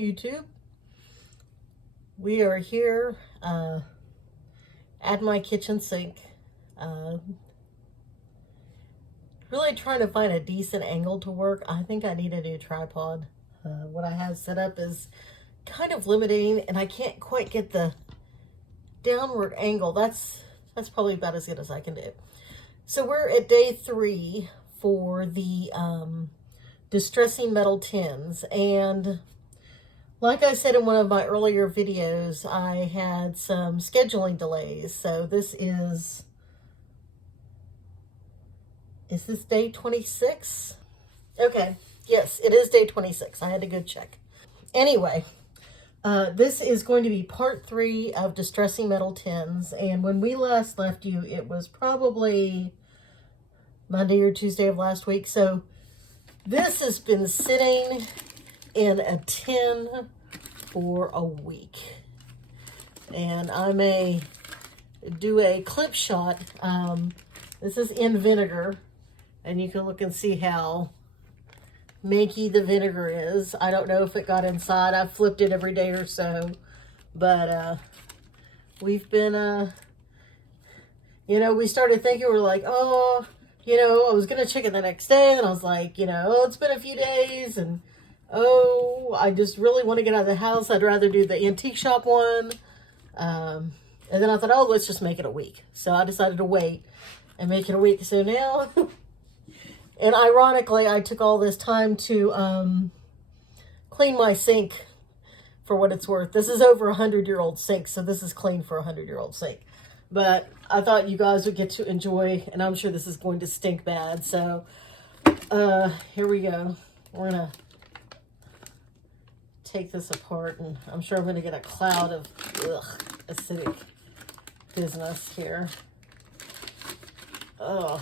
YouTube. We are here at my kitchen sink. Really trying to find a decent angle to work. I think I need a new tripod. What I have set up is kind of limiting, and I can't quite get the downward angle. That's probably about as good as I can do. So we're at day 3 for the distressing metal tins, and like I said in one of my earlier videos, I had some scheduling delays. So this is this day 26? Okay, yes, it is day 26. I had to go check. Anyway, this is going to be part 3 of distressing metal tins, and when we last left you, it was probably Monday or Tuesday of last week. So this has been sitting in a tin for a week, and I may do a clip shot. This is in vinegar, and you can look and see how manky the vinegar is. I don't know if it got inside. I've flipped it every day or so, but we've been we started thinking, we're like, oh, I was gonna check it the next day, and I was like, oh, it's been a few days, and oh, I just really want to get out of the house. I'd rather do the antique shop one. And then I thought, oh, let's just make it a week. So I decided to wait and make it a week. So now, and ironically, I took all this time to clean my sink for what it's worth. This is over 100-year-old sink, so this is clean for a 100-year-old sink. But I thought you guys would get to enjoy, and I'm sure this is going to stink bad. So here we go. We're going to take this apart, and I'm sure I'm going to get a cloud of acidic business here. Oh.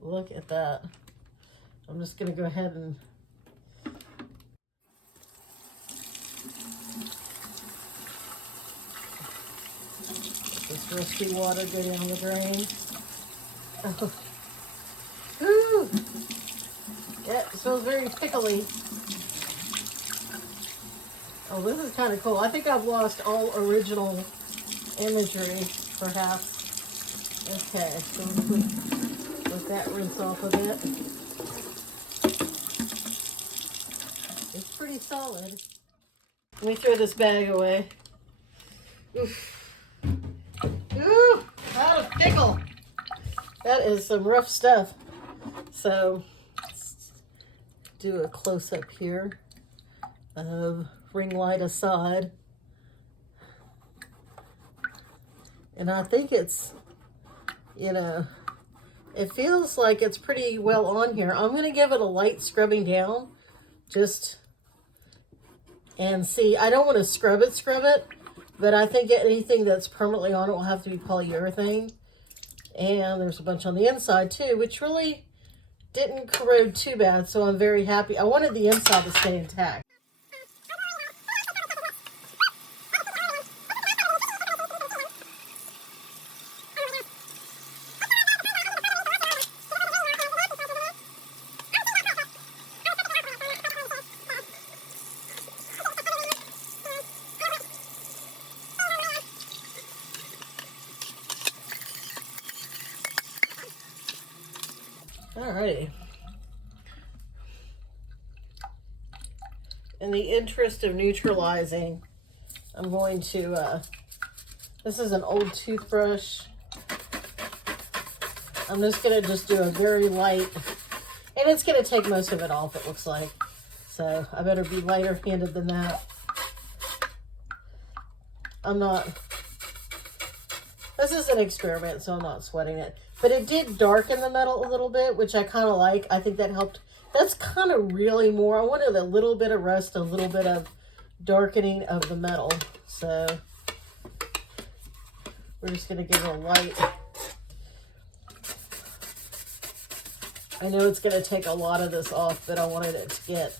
Look at that. I'm just going to go ahead and let this rusty water go down the drain. Oh. Ooh. Yeah, it smells very pickly. Oh, this is kind of cool. I think I've lost all original imagery, perhaps. Okay, so let that rinse off a bit. It's pretty solid. Let me throw this bag away. Oof. Ooh, what a pickle. That is some rough stuff. So let's do a close-up here of ring light aside. And I think it's, it feels like it's pretty well on here. I'm going to give it a light scrubbing down and see. I don't want to scrub it, but I think anything that's permanently on it will have to be polyurethane. And there's a bunch on the inside too, which really didn't corrode too bad, so I'm very happy. I wanted the inside to stay intact. Alrighty. In the interest of neutralizing, I'm going to, this is an old toothbrush. I'm just going to do a very light, and it's going to take most of it off, it looks like. So I better be lighter handed than that. This is an experiment, so I'm not sweating it. But it did darken the metal a little bit, which I kind of like. I think that helped. That's kind of really more. I wanted a little bit of rust, a little bit of darkening of the metal. So we're just going to give it a light. I know it's going to take a lot of this off, but I wanted it to get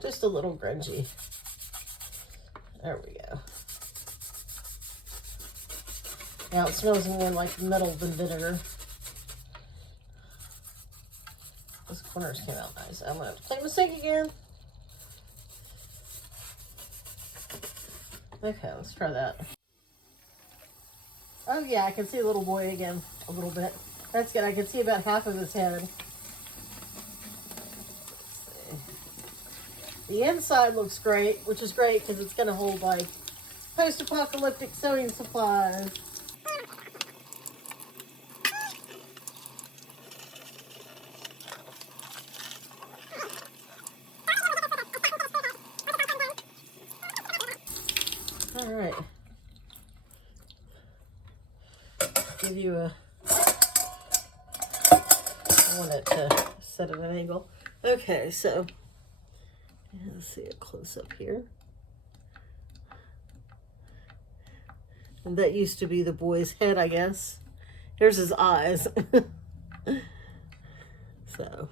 just a little grungy. There we go. Now it smells more like metal than vinegar. Those corners came out nice. I'm going to clean the sink again. Okay, let's try that. Oh yeah, I can see the little boy again a little bit. That's good. I can see about half of his head. The inside looks great, which is great because it's going to hold like post-apocalyptic sewing supplies. All right. Give you a, I want it to set at an angle. Okay, so let's see a close up here. And that used to be the boy's head, I guess. Here's his eyes. So,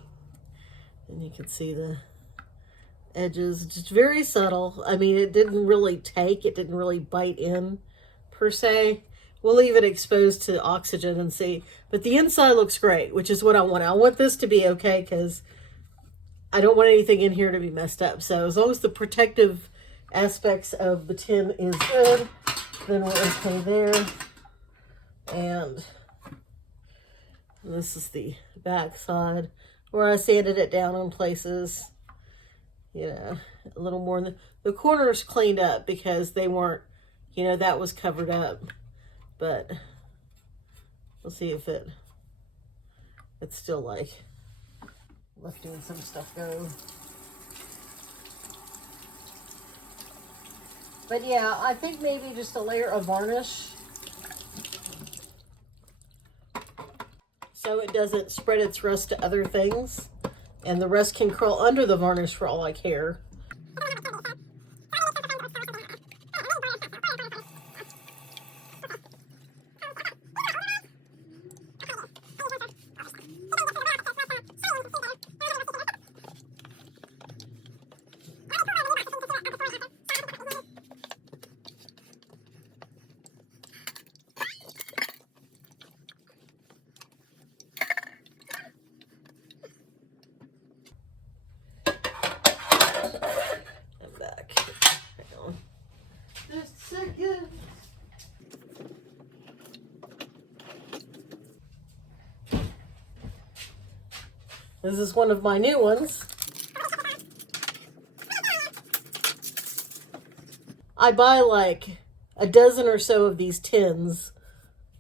and you can see the edges, just very subtle. I mean, it didn't really bite in per se. We'll leave it exposed to oxygen and see. But the inside looks great, which is what I want. I want this to be okay because I don't want anything in here to be messed up. So as long as the protective aspects of the tin is good, then we're okay there. And this is the back side where I sanded it down in places. You know, a little more. The corners cleaned up because they weren't, you know, that was covered up. But we'll see if it's still like letting some stuff go. But yeah, I think maybe just a layer of varnish so it doesn't spread its rust to other things. And the rest can crawl under the varnish for all I care. This is one of my new ones. I buy like a dozen or so of these tins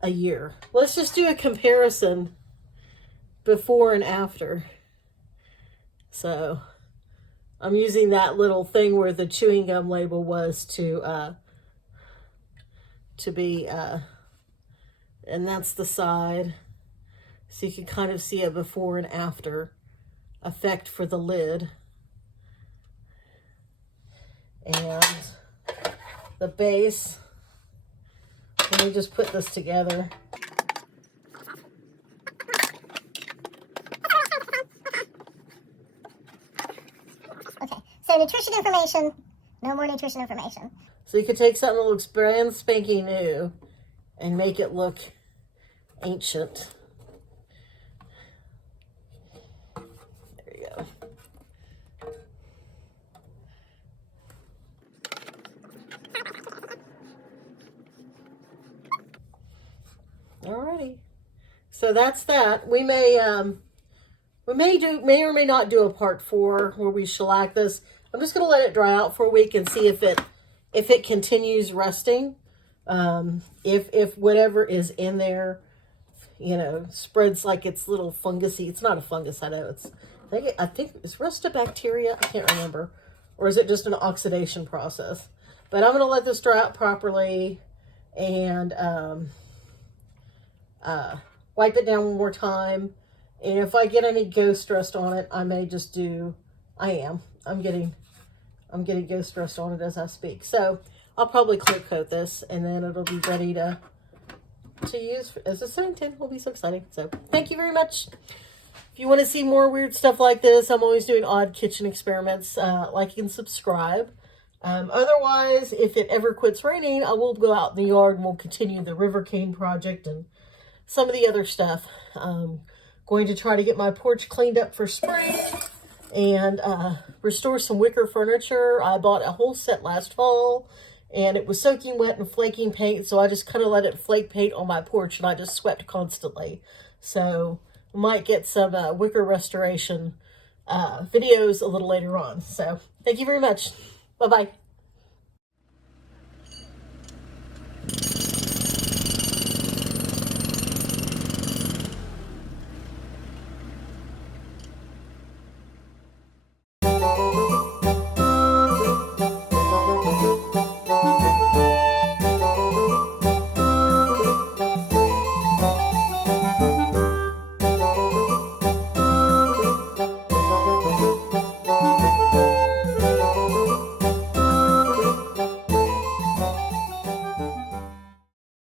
a year. Let's just do a comparison before and after. So I'm using that little thing where the chewing gum label was to be, and that's the side. So you can kind of see a before and after effect for the lid. And the base, let me just put this together. Okay, so nutrition information, no more nutrition information. So you could take something that looks brand spanking new and make it look ancient. There you go. Alrighty. So that's that. We may or may not do a part 4 where we shellac this. I'm just gonna let it dry out for a week and see if it continues rusting. If whatever is in there, you know, spreads like it's little fungusy. It's not a fungus, I know. I think it's rustobacteria. I can't remember. Or is it just an oxidation process? But I'm going to let this dry out properly and wipe it down one more time. And if I get any ghost rust on it, I may just do, I'm getting ghost rust on it as I speak. So I'll probably clear coat this and then it'll be ready to use as a sewing tin. Will be so exciting. So thank you very much. If you want to see more weird stuff like this, I'm always doing odd kitchen experiments. Like and subscribe. Otherwise, if it ever quits raining, I will go out in the yard and we'll continue the river cane project and some of the other stuff. Going to try to get my porch cleaned up for spring and restore some wicker furniture. I bought a whole set last fall and it was soaking wet and flaking paint, so I just kind of let it flake paint on my porch and I just swept constantly. So I might get some wicker restoration videos a little later on. So thank you very much. Bye-bye.